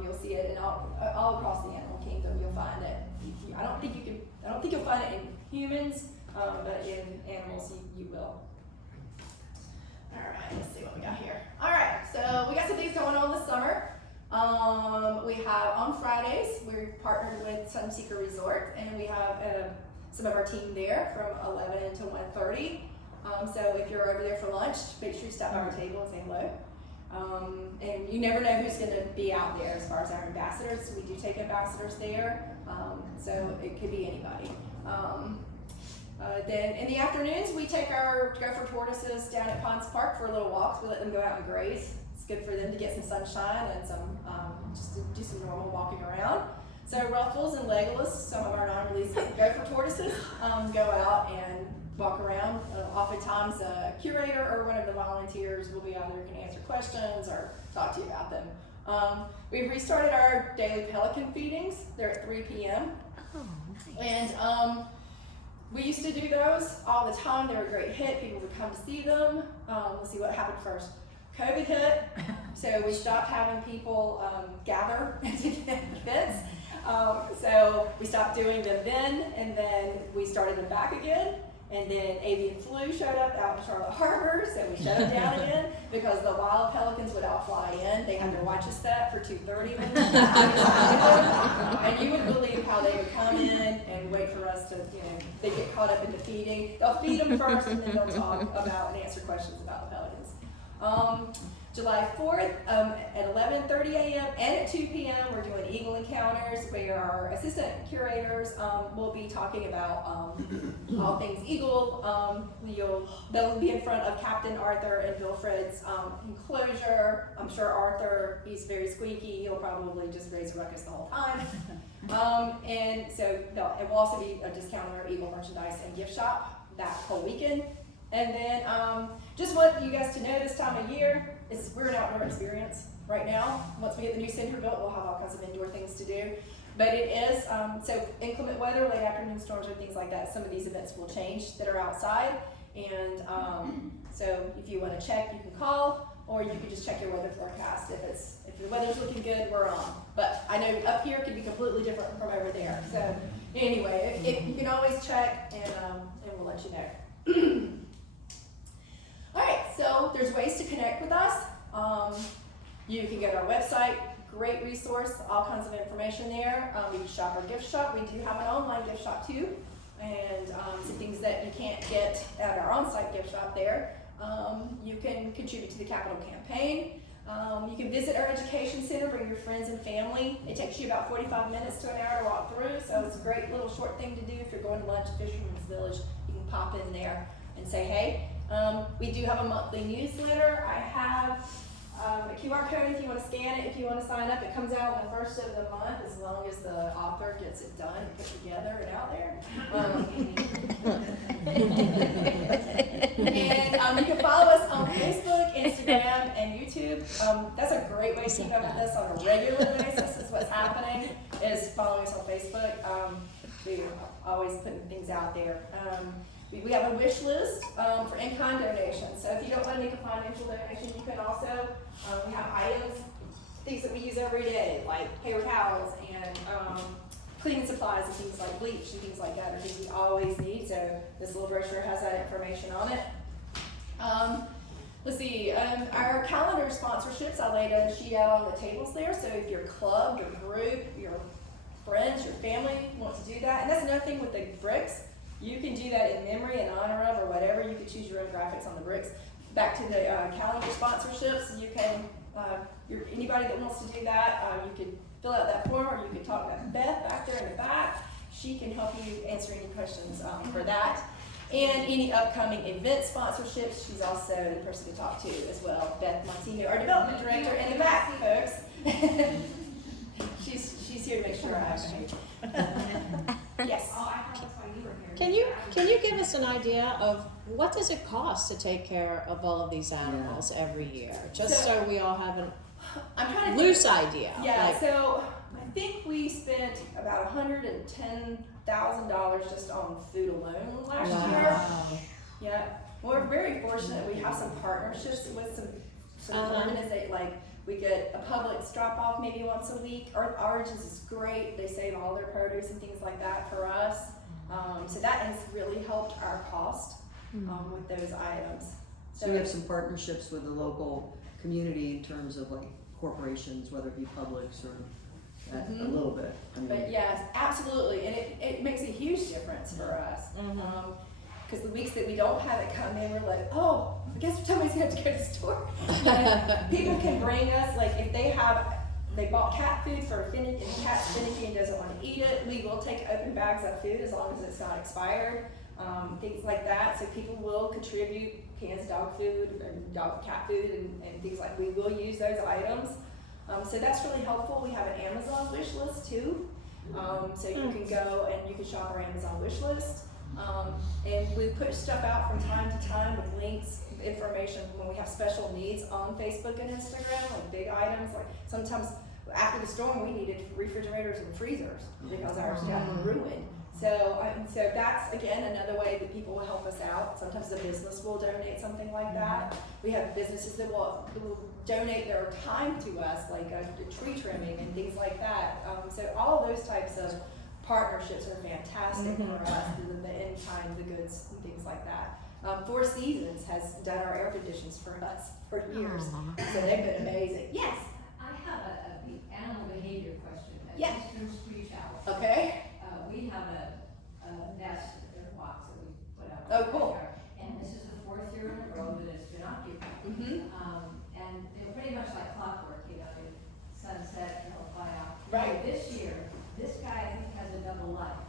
You'll see it in all across the animal kingdom. You'll find it. I don't think you'll find it in humans, but in animals you will. All right, let's see what we got here. All right, so we got some things going on this summer. We have on Fridays, we're partnered with Sunseeker Resort, and we have some of our team there from 11 to 1:30. So if you're over there for lunch, make sure you stop by our table and say hello. And you never know who's going to be out there as far as our ambassadors. We do take ambassadors there, so it could be anybody. Then in the afternoons, we take our gopher tortoises down at Ponds Park for a little walk. We let them go out and graze. It's good for them to get some sunshine and some just to do some normal walking around. So Ruffles and Legolas, some of our non-released gopher tortoises, go out and walk around. Oftentimes a curator or one of the volunteers will be out there, can answer questions or talk to you about them. We've restarted our daily pelican feedings. They're at 3 p.m. Oh, nice. And we used to do those all the time. They were a great hit. People would come to see them. Let's see what happened first. COVID hit, so we stopped having people gather to get events. So we stopped doing them then, and then we started them back again. And then avian flu showed up out in Charlotte Harbor, so we shut them down again because the wild pelicans would all fly in. They had their watches set for 2:30 when we and you would believe how they would come in and wait for us to, they get caught up into feeding. They'll feed them first and then they'll talk about and answer questions about the pelicans. July 4th at 11:30 a.m. and at 2 p.m. we're doing eagle encounters where our assistant curators will be talking about all things eagle. They'll be in front of Captain Arthur and Wilfred's enclosure. I'm sure Arthur, he's very squeaky. He'll probably just raise a ruckus the whole time. And so it will also be a discount on our eagle merchandise and gift shop that whole weekend. And then just want you guys to know this time of year, we're an outdoor experience right now. Once we get the new center built, we'll have all kinds of indoor things to do. But it is, so inclement weather, late afternoon storms or things like that, some of these events will change that are outside. And so if you want to check, you can call, or you can just check your weather forecast. If the weather's looking good, we're on. But I know up here can be completely different from over there. So anyway, you can always check and we'll let you know. All right, so there's ways to connect with us. You can go to our website, great resource, all kinds of information there. You can shop our gift shop. We do have an online gift shop too, and some things that you can't get at our on-site gift shop there. You can contribute to the capital campaign. You can visit our education center, bring your friends and family. It takes you about 45 minutes to an hour to walk through, so it's a great little short thing to do. If you're going to lunch at Fisherman's Village, you can pop in there and say, hey. We do have a monthly newsletter. I have a QR code if you want to scan it, if you want to sign up. It comes out on the first of the month as long as the author gets it done and put together and out there. And you can follow us on Facebook, Instagram, and YouTube. That's a great way to keep up with us on a regular basis. Is what's happening is following us on Facebook. We're always putting things out there. We have a wish list for in-kind donations. So if you don't want to make a financial donation, you can also, we have items, things that we use every day, like paper towels and cleaning supplies and things like bleach and things like that are things we always need. So this little brochure has that information on it. Let's see, our calendar sponsorships, I laid a sheet out on the tables there. So if your club, your group, your friends, your family want to do that, and that's another thing with the bricks. You can do that in memory, in honor of, or whatever. You can choose your own graphics on the bricks. Back to the calendar sponsorships, you can, anybody that wants to do that, you can fill out that form, or you can talk to Beth back there in the back. She can help you answer any questions for that. And any upcoming event sponsorships, she's also the person to talk to as well. Beth Montino, our development director in the back, folks. She's here to make sure I behave. Yes. Oh, I thought that's why you were here. Can you give us an idea of what does it cost to take care of all of these animals every year? Just so we all have a loose idea. Yeah, so I think we spent about $110,000 just on food alone last year. Yeah, we're very fortunate. We have some partnerships with some organizations, like we get a Publix drop off maybe once a week. Earth Origins is great. They save all their produce and things like that for us. So that has really helped our cost with those items. So we have some partnerships with the local community in terms of like corporations, whether it be Publix or a little bit. I mean, but yes, absolutely, and it makes a huge difference for us. Because the weeks that we don't have it come in, we're like, oh, I guess somebody's gonna have to go to the store. People can bring us, like if they bought cat food for finicky, and the cat's finicky and doesn't want to eat it, we will take open bags of food as long as it's not expired. Things like that. So people will contribute cans of dog food or cat food and things like we will use those items. So that's really helpful. We have an Amazon wish list too. So you can go and you can shop our Amazon wish list. And we put stuff out from time to time with links, information when we have special needs on Facebook and Instagram, like big items. Like sometimes after the storm, we needed refrigerators and freezers because ours got ruined. So that's again another way that people will help us out. Sometimes the business will donate something like that. We have businesses that will donate their time to us, like tree trimming and things like that. So all of those types of partnerships are fantastic for us, the in-kind, the goods, and things like that. Four Seasons has done our air conditions for us for years, so they've been amazing. Yes. I have a animal behavior question. Yeah. Eastern screech owl. Okay. We have a nest in a box that we put out. Oh, cool. And this is the 4th year in a row that it's been occupied. And pretty much like clockwork, sunset, fly out. Right. This year, this guy, I think, has a double life.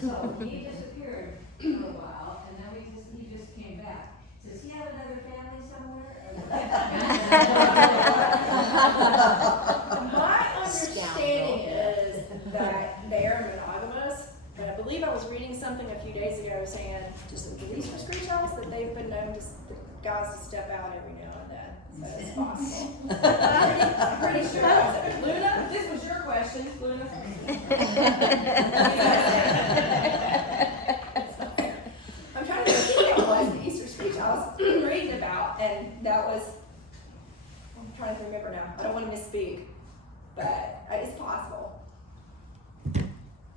So he disappeared for a while, and then he just came back. Does he have another family somewhere? My understanding is that they are monogamous, but I believe I was reading something a few days ago saying, just at least for screech owls, that they've been known to guys to step out every now and then. So it's possible. I'm pretty sure that was it. Luna, this was your question, Luna. I'm trying to think what it was the Easter screech I was reading about, and that was, I'm trying to remember now. I don't want to misspeak, but it's possible.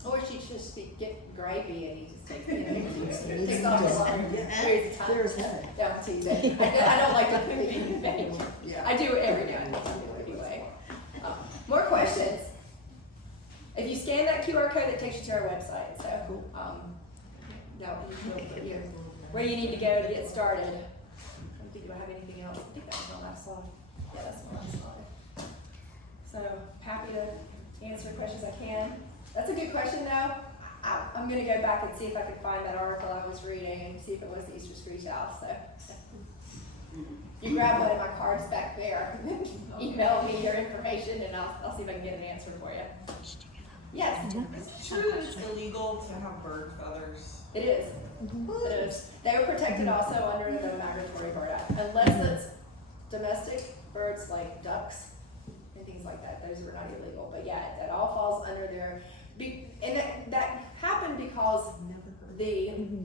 Or she just get grapey and he just takes takes off his arm. Weird time. There's head. Yeah, TV. I don't like to put it in the bed. Yeah. I do it every now and then anyway. More questions? If you scan that QR code, it takes you to our website. So, that will put you where you need to go to get started. I don't think I have anything else. I think that was my last slide. Yeah, that's my last slide. So, happy to answer questions I can. That's a good question, though. I'm going to go back and see if I can find that article I was reading and see if it was the Easter screech owl. So, you grab one of my cards back there, email me your information, and I'll see if I can get an answer for you. Yes? Is it true that it's illegal to have bird feathers? It is. It is. They are protected also under the Migratory Bird Act, unless it's domestic birds like ducks and things like that. Those are not illegal. But yeah, that all falls under their. And that happened because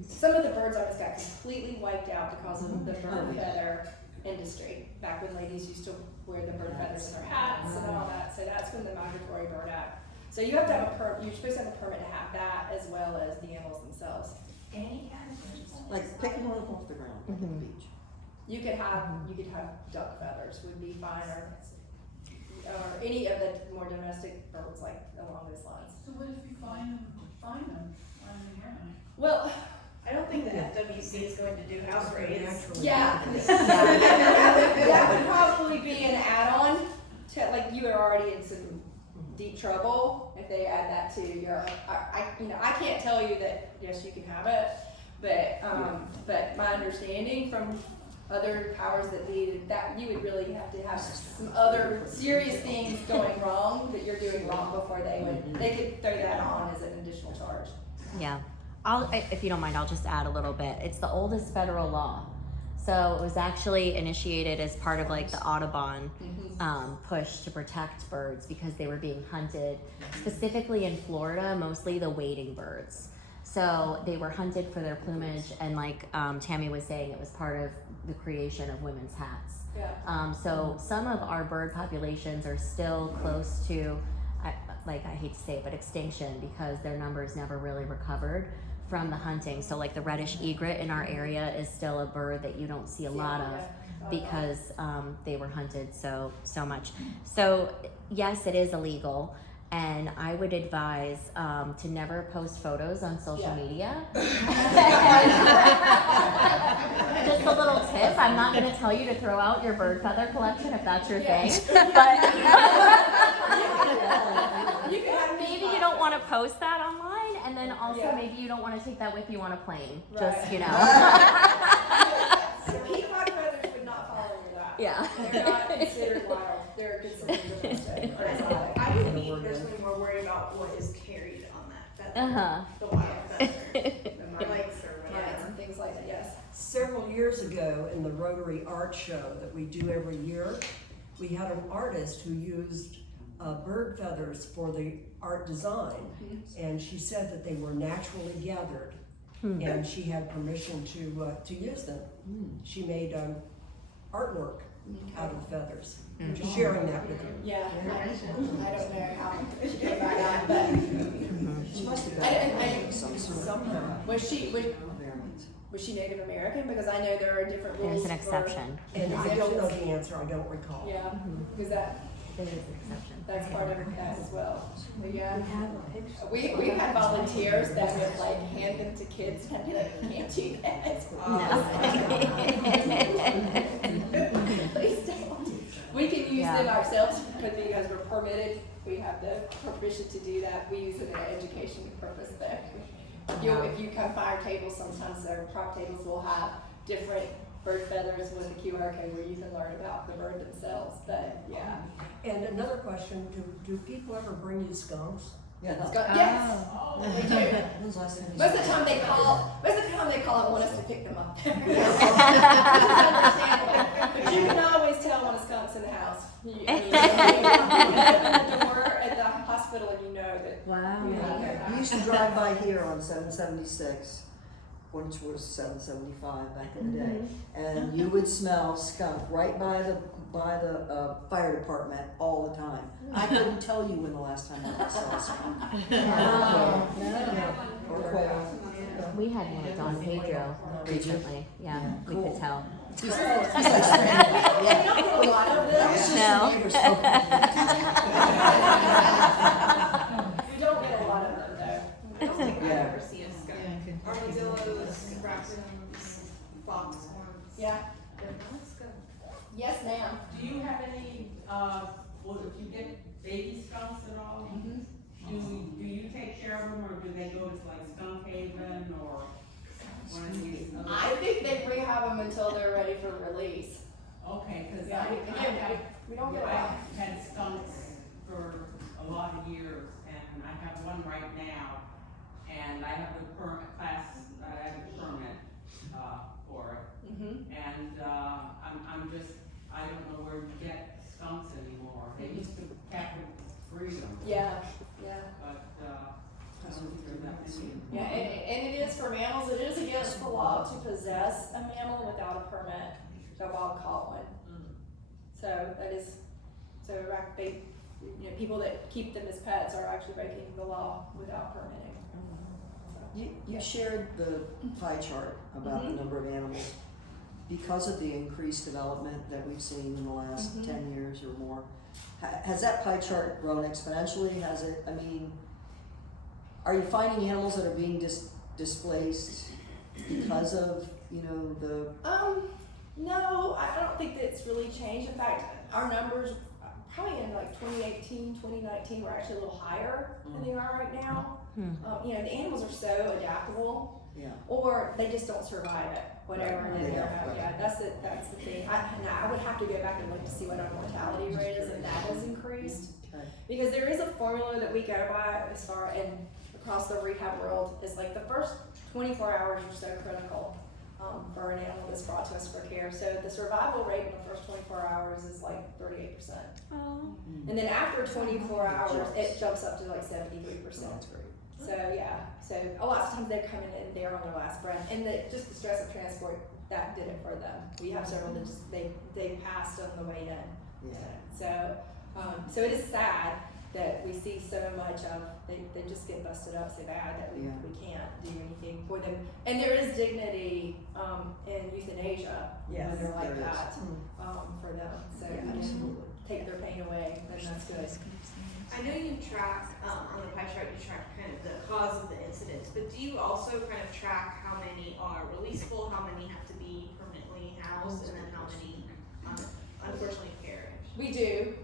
some of the birds almost got completely wiped out because of the bird feather industry. Back when ladies used to wear the bird feathers in their hats and all that. So that's when the Migratory Bird Act. So you have to have you're supposed to have a permit to have that as well as the animals themselves. Like picking one up off the ground at the beach. You could have duck feathers would be fine, or any of the more domestic birds like along those lines. So what if you find them on the ground? Well, I don't think the FWC is going to do house raids. yeah, that would probably be an add-on to, like, you are already in some deep trouble if they add that to your. I can't tell you that yes you can have it, but my understanding from other powers that be that you would really have to have some other serious things going wrong that you're doing wrong before they could throw that on as an additional charge. Yeah. If you don't mind, I'll just add a little bit. It's the oldest federal law. So it was actually initiated as part of like the Audubon push to protect birds because they were being hunted, specifically in Florida, mostly the wading birds. So they were hunted for their plumage, and like Tammy was saying, it was part of the creation of women's hats. Yeah. So some of our bird populations are still close to, I hate to say it, but extinction, because their numbers never really recovered from the hunting. So like the reddish egret in our area is still a bird that you don't see a lot of because they were hunted so much. So yes, it is illegal. And I would advise to never post photos on social media. Just a little tip, I'm not going to tell you to throw out your bird feather collection if that's your thing. But maybe you don't want to post that online, and then also maybe you don't want to take that with you on a plane. Just, you know. So peacock feathers would not fall under that. Yeah. They're not considered wild. They're considered domestic. I would be personally more worried about what is carried on that feather. The wild feather. The mites or whatever. And things like that, yes. Several years ago in the Rotary Art Show that we do every year, we had an artist who used bird feathers for the art design, and she said that they were naturally gathered, and she had permission to use them. She made artwork out of feathers. Just sharing that with you. Yeah, I don't know how she came by that, but She must have I- got some sort of Somehow. was she variance. Native American? Because I know there are different rules. There's an for- exception. And I don't know the answer, I don't recall. Yeah, because There is an exception. that's part of that as well. But yeah, we've had volunteers that would like hand them to kids and I'd be like, you can't do that. Please don't. We can use them ourselves because we're permitted. We have the permission to do that. We use it in an education purpose though. If you come by our tables, sometimes our prop tables will have different bird feathers with a QR code where you can learn about the bird themselves. But yeah. And another question, do people ever bring you skunks? Yeah, no. Yes, we do. When was the last time you Most of the saw time they call and want us to pick them up. Which is understandable. But you can always tell when a skunk's in the house. You open the door at the hospital and you know that. Wow. We used to drive by here on 776, which was 775 back in the day, and you would smell skunk right by the fire department all the time. I couldn't tell you when the last time I saw a skunk. Or quail. We had one at Don Pedro recently. Yeah, we Cool. could tell. You don't get a lot of them. No. You don't get a lot of them though. Yeah. Armadillos, raccoons, foxhorns. Yeah. Yes, ma'am. Do you have any, well, if you get baby skunks at all, do you take care of them, or do they go to like Skunk Haven or one of these other? I think they rehab them until they're ready for release. Okay, cause Yeah, we don't get a lot. I've had skunks for a lot of years, and I have one right now, and I have the permit for it. And, I don't know where to get skunks anymore. They used to captive breed them, Yeah. but, I don't think they're that many. Yeah, and it is for mammals, it is against the law to possess a mammal without a permit, the wild caught one. So that is, people that keep them as pets are actually breaking the law without permitting. You shared the pie chart about the number of animals. Because of the increased development that we've seen in the last 10 years or more, has that pie chart grown exponentially? Has it, are you finding animals that are being displaced because of, the... No, I don't think that's really changed. In fact, our numbers, probably in like 2018, 2019, were actually a little higher than they are right now. The animals are so adaptable. Yeah. Or they just don't survive it, whatever Right. it is. Right. Yeah, that's the thing. I would have to go back and look to see what our mortality rate is, and that has increased. Okay. Because there is a formula that we go by as far and across the rehab world is like the first 24 hours are so critical for an animal that's brought to us for care. So the survival rate in the first 24 hours is like 38%. And then after 24 hours, it jumps up to like 73%. That's great. So yeah, so a lot of times they're coming in there on their last breath, and just the stress of transport that did it for them. We have several that just they passed on the way in. Yeah. So it is sad that we see so much of they just get busted up so bad that we can't do anything for them. And there is dignity in euthanasia when they're like there that for them. So take their pain away, then that's good. I know you track, on the pie chart, you track kind of the cause of the incidents, but do you also kind of track how many are releasable, how many have to be permanently housed, and then how many, unfortunately perish? We do.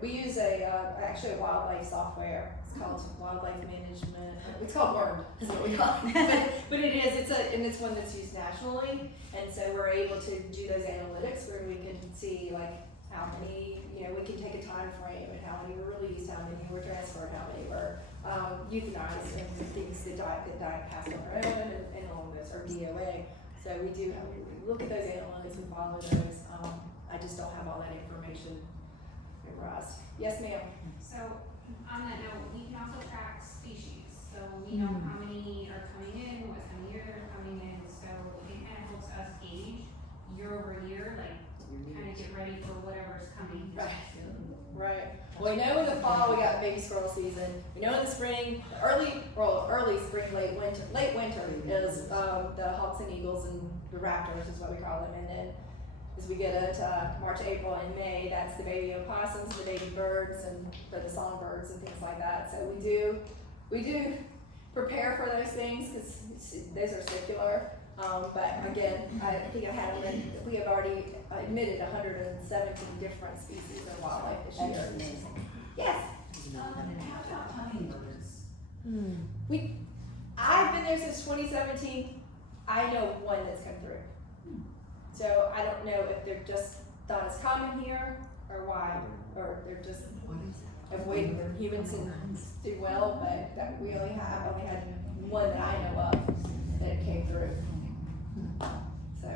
We use actually a wildlife software. It's called Wildlife Management. It's called WORM, is what we call it. But it is, it's one that's used nationally. And so we're able to do those analytics where we can see like how many, we can take a time frame and how many were released, how many were transferred, how many were euthanized, and things that died passed on their own, and all of those are DOA. So we look at those analytics and follow those. I just don't have all that information memorized. Yes, ma'am. So on that note, we can also track species. So we know how many are coming in, what time of year they're coming in. So it kind of helps us gauge year over year, like kind of give fall, we got baby squirrel season. We know in the spring, early spring, late winter is the hawks and eagles and the raptors is what we call them. And then as we get into March, April, and May, that's the baby opossums, the baby birds, and the songbirds and things like that. So we do prepare for those things because those are circular. But again, I think we have already admitted 117 different species of wildlife this year. Yes. How about hummingbirds? I've been there since 2017. I know one that's come through. So I don't know if they're just not as common here or why, or they're just avoiding humans and do well. But that we only had one that I know of that it came through. So.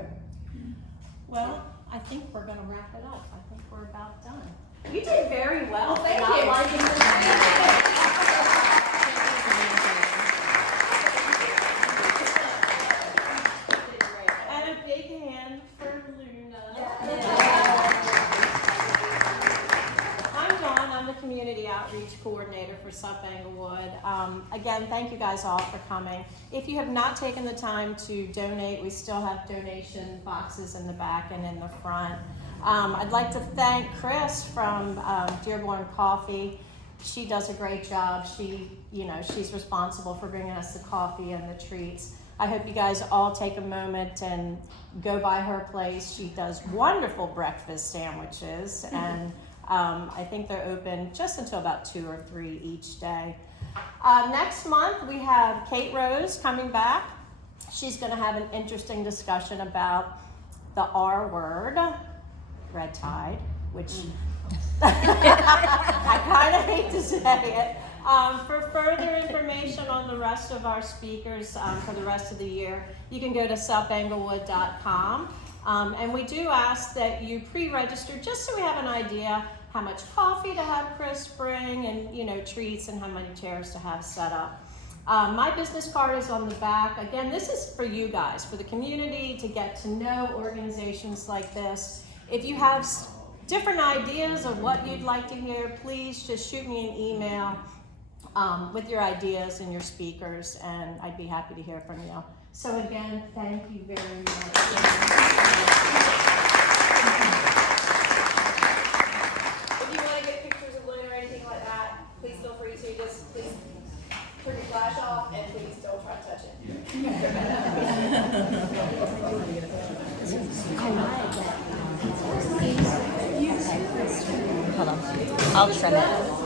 Well, I think we're gonna wrap it up. I think we're about done. You did very well. Thank Not you. liking the And a big hand for Luna. I'm Dawn. I'm the Community Outreach Coordinator for SUP Englewood. Again, thank you guys all for coming. If you have not taken the time to donate, we still have donation boxes in the back and in the front. I'd like to thank Chris from Dearborn Coffee. She does a great job. She's responsible for bringing us the coffee and the treats. I hope you guys all take a moment and go by her place. She does wonderful breakfast sandwiches, and I think they're open just until about 2 or 3 each day. Next month, we have Kate Rose coming back. She's going to have an interesting discussion about the R word, red tide, which I kind of hate to say it. For further information on the rest of our speakers for the rest of the year, you can go to supenglewood.com. And we do ask that you pre-register just so we have an idea how much coffee to have Chris bring and treats and how many chairs to have set up. My business card is on the back. Again, this is for you guys, for the community, to get to know organizations like this. If you have different ideas of what you'd like to hear, please just shoot me an email with your ideas and your speakers, and I'd be happy to hear from you. So again, thank you very much. If you want to get pictures of Luna or anything like that, please feel free to. Just please turn your flash off and please don't try to touch it. Hold on. I'll trim it.